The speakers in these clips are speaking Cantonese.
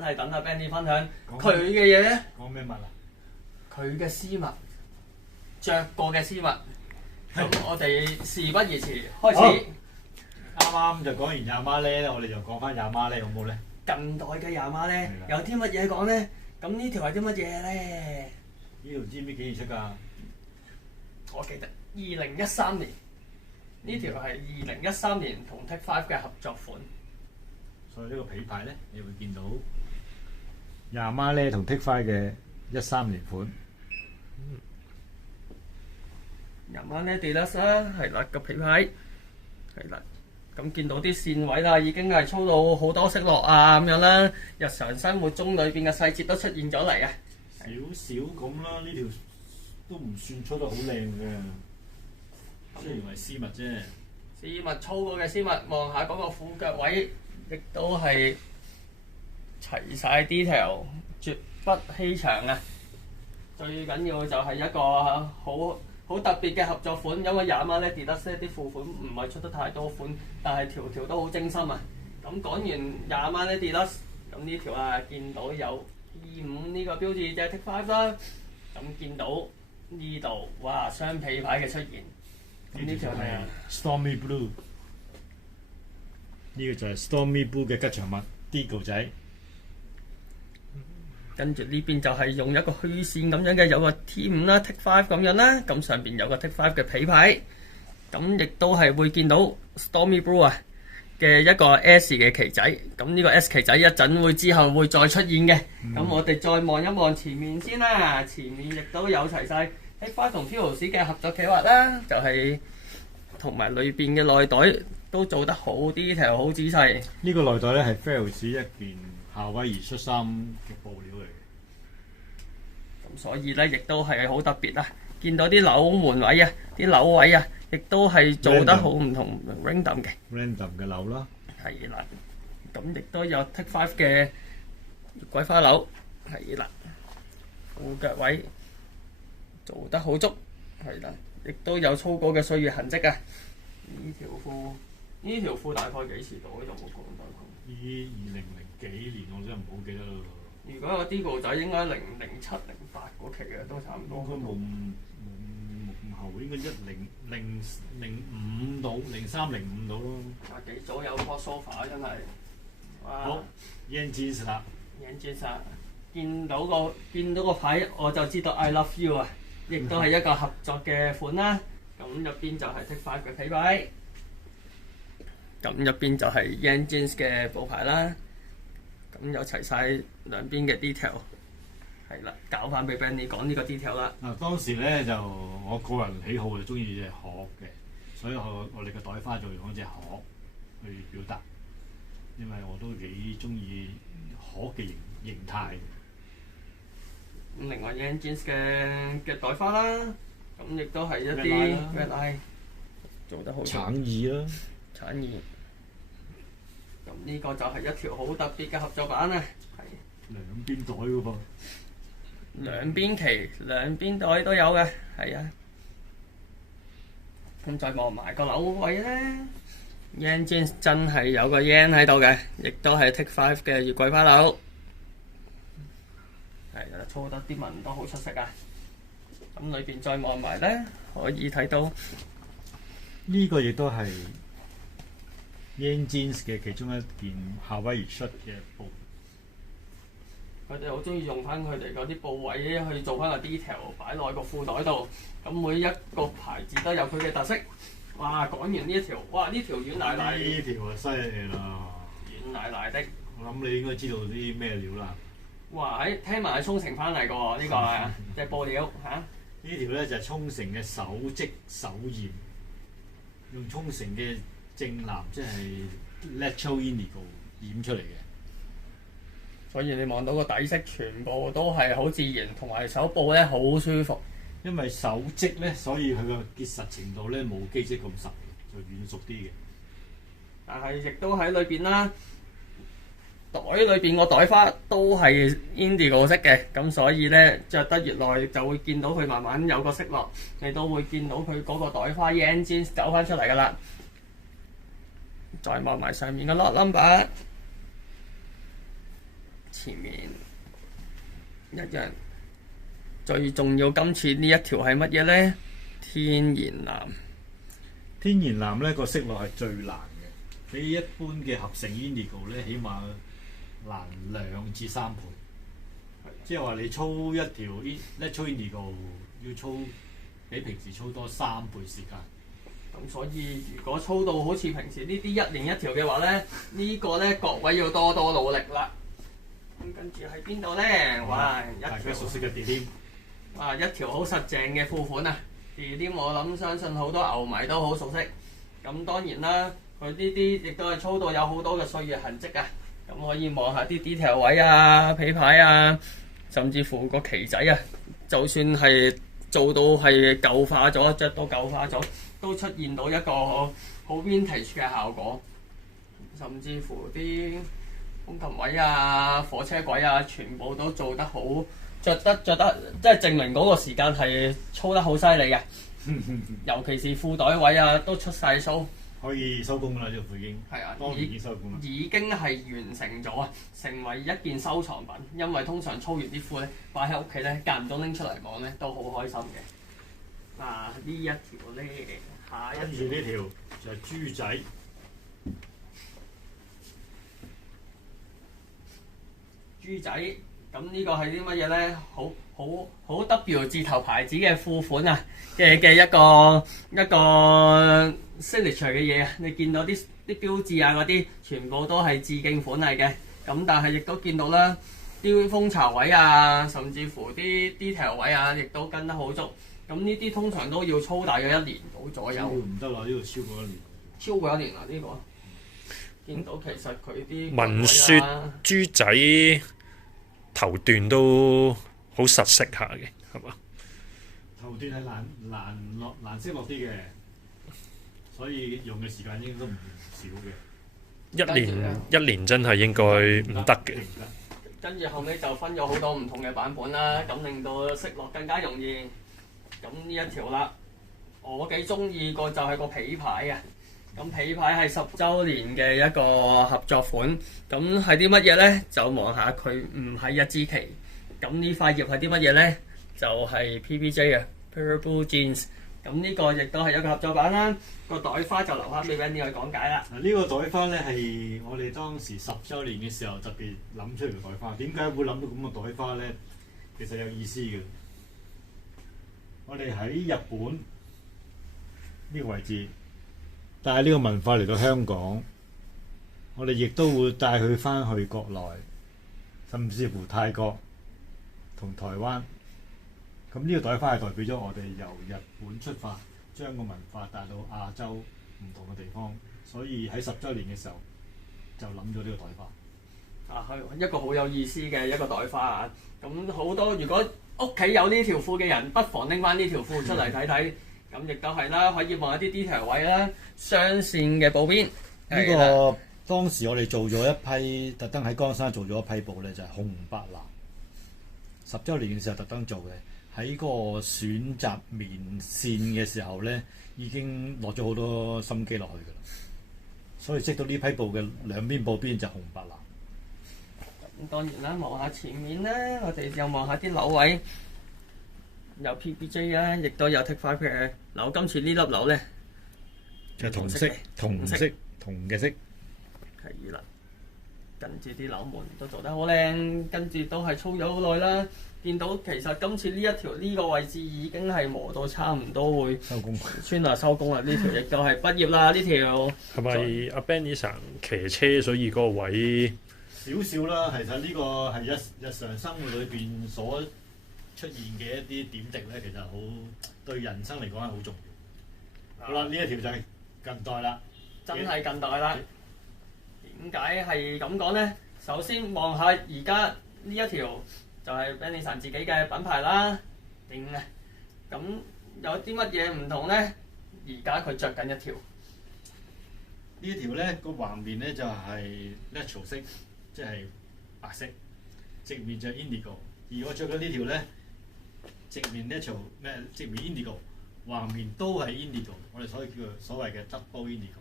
係等阿 Benny 分享佢嘅嘢咧。講咩襪啊？佢嘅絲襪，着過嘅絲襪。咁我哋事不宜遲，開始。啱啱就講完亞媽咧，我哋就講翻亞媽咧，好唔好咧？近代嘅亞媽咧，係啦有啲乜嘢講咧？咁呢條係啲乜嘢咧？呢條知唔知幾時出㗎？我記得2013年，呢條係2013年同 Take 5嘅合作款。所以呢個皮牌咧，你會見到亞媽咧同 Take 5嘅13年款。亞媽咧 Deluxe 啦，係啦個皮牌，係啦。咁見到啲線位啦，已經係粗到好多色落啊咁樣啦。日常生活中裏邊嘅細節都出現咗嚟啊！少少咁啦，呢條都唔算粗得好靚嘅，雖然係絲襪啫。絲襪粗過嘅絲襪，望下嗰個褲腳位，亦都係齊晒 detail，絕不欺場啊！最緊要就係一個好特別嘅合作款，因為亞媽咧 Deluxe 啲褲款唔係出得太多款，但係條條都好精心啊！咁講完亞媽咧 Deluxe，咁呢條啊見到有25呢個標誌，即係 Take 5啦。咁見到呢度哇雙皮牌嘅出現，咁呢條係 Stormy Blue， 呢個就係 Stormy Blue 嘅吉祥物 Deagle 仔。跟住呢邊就係用一個虛線咁樣嘅，有個 T5 啦 Take 5咁樣啦，咁上邊有個 Take 5嘅皮牌，咁亦都係會見到 Stormy Blue 啊嘅一個 S 嘅旗仔，咁呢個 S 旗仔一陣會之後會再出現嘅，咁我哋再望一望前面先啦，前面亦都有齊晒 Take 5同 Pujols 嘅合作企劃啦，就係同埋裏邊嘅內袋都做得好 detail 好仔細。呢個內袋咧係 Pujols 一件夏威夷恤衫嘅布料嚟嘅，咁所以咧亦都係好特別啊！見到啲扭門位啊，啲扭位啊，亦都係做得好唔同 random 嘅。random 嘅紐啦，係啦，咁亦都有 Take 5嘅月桂花紐，係啦，褲腳位做得好足，係啦，亦都有粗過嘅歲月痕跡啊！呢條褲大概幾時到？呢度冇講到。呢2000幾年我真係唔好記得啦。如果有 Deagle 仔應該007、08嗰期嘅都差唔多。應該冇咁後，應該1005到03、05到咯。啊幾早有個 sofa 真係，哇！好 Yan Jeans 啦， Yan Jeans 啊，見到個牌我就知道 I love you 啊，亦都係一個合作嘅款啦。咁入邊就係 Take 5嘅皮牌，咁入邊就係 Yan Jeans 嘅布牌啦。咁有齊晒兩邊嘅 detail， 係啦，交翻俾 Benny 講呢個 detail 啦。嗱當時咧就我個人喜好就中意隻殼嘅，所以我哋嘅袋花就用一隻殼去表達，因為我都幾中意殼嘅形態。咁另外 Yan Jeans 嘅袋花啦，咁亦都係一啲 red eye 做得好橙耳啦，橙耳。咁呢個就係一條好特別嘅合作版啊！係兩邊袋嘅噃，兩邊旗、兩邊袋都有嘅，係啊。咁再望埋個紐位咧 ，Yan Jeans 真係有個 Yan 喺度嘅，亦都係 Take 5嘅月桂花紐。係啊，粗得啲紋都好出色啊！咁裏邊再望埋咧，可以睇到呢個亦都係 Yan Jeans 嘅其中一件夏威夷恤嘅布。佢哋好中意用翻佢哋嗰啲部位去做翻個 detail， 擺落個褲袋度。咁每一個牌子都有佢嘅特色。哇！講完呢一條，哇！呢條軟奶奶，呢條啊犀利啦！軟奶奶的。我諗你應該知道啲咩料啦。哇！聽聞係沖繩翻嚟個喎，呢個係即係布料嚇。呢條咧就係沖繩嘅手織手染，用沖繩嘅正藍即係 Natural Indigo 染出嚟嘅。所以你望到個底色全部都係好自然，同埋手布咧好舒服。因為手織咧，所以佢個結實程度咧冇機織咁實，就軟熟啲嘅。但係亦都喺裏邊啦，袋裏邊個袋花都係 indigo 色嘅，咁所以咧着得越耐就會見到佢慢慢有個色落，你都會見到佢嗰個袋花 Yan Jeans 走翻出嚟噶啦。再望埋上面嘅 lot number，前面一樣。最重要今次呢一條係乜嘢咧？天然藍。天然藍咧個色落係最難嘅，比一般嘅合成 indigo 咧起碼難2至3倍。即係話你操一條 natural indigo 要操比平時操多3倍時間。咁所以如果操到好似平時呢啲1年1條嘅話咧，呢個咧各位要多多努力啦。咁跟住喺邊度咧？哇！大家熟悉嘅 Denim。哇！一條好實淨嘅褲款啊！Denim我諗相信好多牛迷都好熟悉。咁當然啦，佢呢啲亦都係操到有好多嘅歲月痕跡啊！咁可以望下啲 detail 位啊、皮牌啊，甚至乎個旗仔啊，就算係做到係舊化咗，着到舊化咗，都出現到一個好 vintage 嘅效果。甚至乎啲風琴位啊、火車軌啊，全部都做得好，着得，即係證明嗰個時間係操得好犀利嘅。尤其是褲袋位啊，都出晒鬚。可以收工啦！呢個褲已經係啊，當然已經收工啦。已經係完成咗啊，成為一件收藏品。因為通常操完啲褲咧，擺喺屋企咧，間唔中拎出嚟望咧，都好開心嘅。呢一條咧，下一條跟住呢條就係豬仔。豬仔，咁呢個係啲乜嘢咧？好 W 字頭牌子嘅褲款啊嘅一個 signature 嘅嘢啊！你見到啲標誌啊嗰啲，全部都係致敬款嚟嘅。咁但係亦都見到啦，啲蜂巢位啊，甚至乎啲 detail 位啊，亦都跟得好足。咁呢啲通常都要操大約1年到左右。唔得啦，呢度超過1年。超過1年啦呢個。見到其實佢啲聞説豬仔頭段都好實色下嘅，係嘛？頭段係難色落啲嘅，所以用嘅時間應該都唔少嘅。一年真係應該唔得嘅。跟住後尾就分咗好多唔同嘅版本啦，咁令到色落更加容易。咁呢一條啦，我幾中意個就係個皮牌啊！咁皮牌係10週年嘅一個合作款，咁係啲乜嘢咧？就望下佢唔係一支旗。咁呢塊葉係啲乜嘢咧？就係 PBJ 啊 ，Purple Jeans。咁呢個亦都係一個合作版啦。個袋花就留翻俾 Benny 去講解啦。呢個袋花咧係我哋當時10週年嘅時候特別諗出嚟嘅袋花。點解會諗到咁嘅袋花咧？其實有意思嘅。我哋喺日本呢個位置帶呢個文化嚟到香港，我哋亦都會帶佢翻去國內，甚至乎泰國同台灣。咁呢個袋花係代表咗我哋由日本出發，將個文化帶到亞洲唔同嘅地方。所以喺10週年嘅時候就諗咗呢個袋花。係一個好有意思嘅一個袋花啊！咁好多如果屋企有呢條褲嘅人，不妨拎翻呢條褲出嚟睇睇。咁亦都係啦，可以望一啲 detail 位啦，雙線嘅布邊。呢個當時我哋做咗一批，特登喺江山做咗一批布咧，就係紅白藍。10週年嘅時候特登做嘅，喺個選擇棉線嘅時候咧，已經落咗好多心機落去㗎啦。所以織到呢批布嘅兩邊布邊就紅白藍。咁當然啦，望下前面咧，我哋又望下啲紐位。有 PBJ 啦，亦都有 Take 5嘅紐。今次呢粒紐咧，就係銅嘅色。係啦，跟住啲紐門都做得好靚，跟住都係操咗好耐啦。見到其實今次呢一條呢個位置已經係磨到差唔多會收工，穿啦收工啦。呢條亦都係畢業啦。呢條係咪阿 Benny 成騎車，所以嗰個位少少啦？其實呢個係日常生活裏邊所出現嘅一啲點滴咧，其實好對人生嚟講係好重要。好啦，呢一條就係近代啦，真係近代啦。點解係咁講咧？首先望下而家呢一條就係 Benny 神自己嘅品牌啦。點咧？咁有啲乜嘢唔同咧？而家佢着緊一條呢一條咧，個橫面咧就係 natural 色，即係白色，直面就係 indigo。而我着緊呢條咧，直面 natural 直面 indigo， 橫面都係 indigo， 我哋所以叫做所謂嘅 double indigo。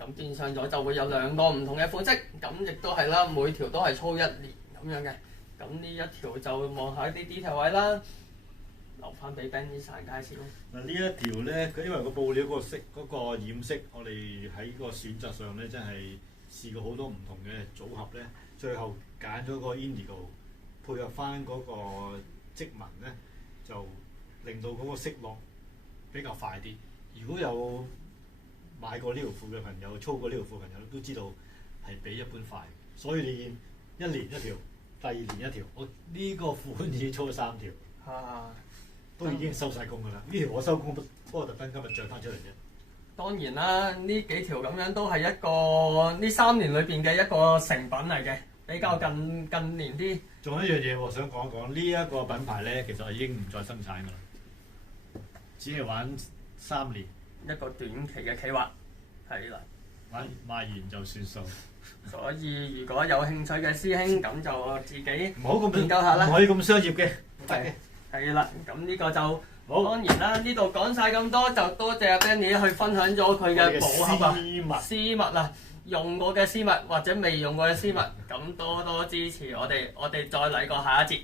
咁變相咗就會有2個唔同嘅款式，咁亦都係啦，每條都係操1年咁樣嘅。咁呢一條就望下啲 detail 位啦，留翻俾 Benny 散介紹。嗱呢一條咧，佢因為個布料個色嗰、個染色，我哋喺個選擇上咧，真係試過好多唔同嘅組合咧，最後揀咗個 indigo 配合翻嗰個織紋咧，就令到嗰個色落比較快啲。如果有買過呢條褲嘅朋友，操過呢條褲嘅朋友都知道係比一般快，所以你見一年一條，第二年一條，我呢個款已經操咗3條。啊，都已經收晒工㗎啦！呢條我收工，不過特登今日着翻出嚟啫。當然啦，呢幾條咁樣都係一個呢3年裏邊嘅一個成品嚟嘅，比較近年啲。仲有一樣嘢我想講一講，呢一個品牌咧，其實已經唔再生產㗎啦，只係玩3年，一個短期嘅企劃，係啦。賣完就算數。所以如果有興趣嘅師兄，咁就自己唔好咁研究下啦。唔可以咁商業嘅，唔得嘅。係啦，咁呢個就好當然啦。呢度講晒咁多，就多謝阿 Benny 去分享咗佢嘅寶盒啊、絲襪啊，用過嘅絲襪或者未用過嘅絲襪，咁多多支持我哋，我哋再嚟個下一節。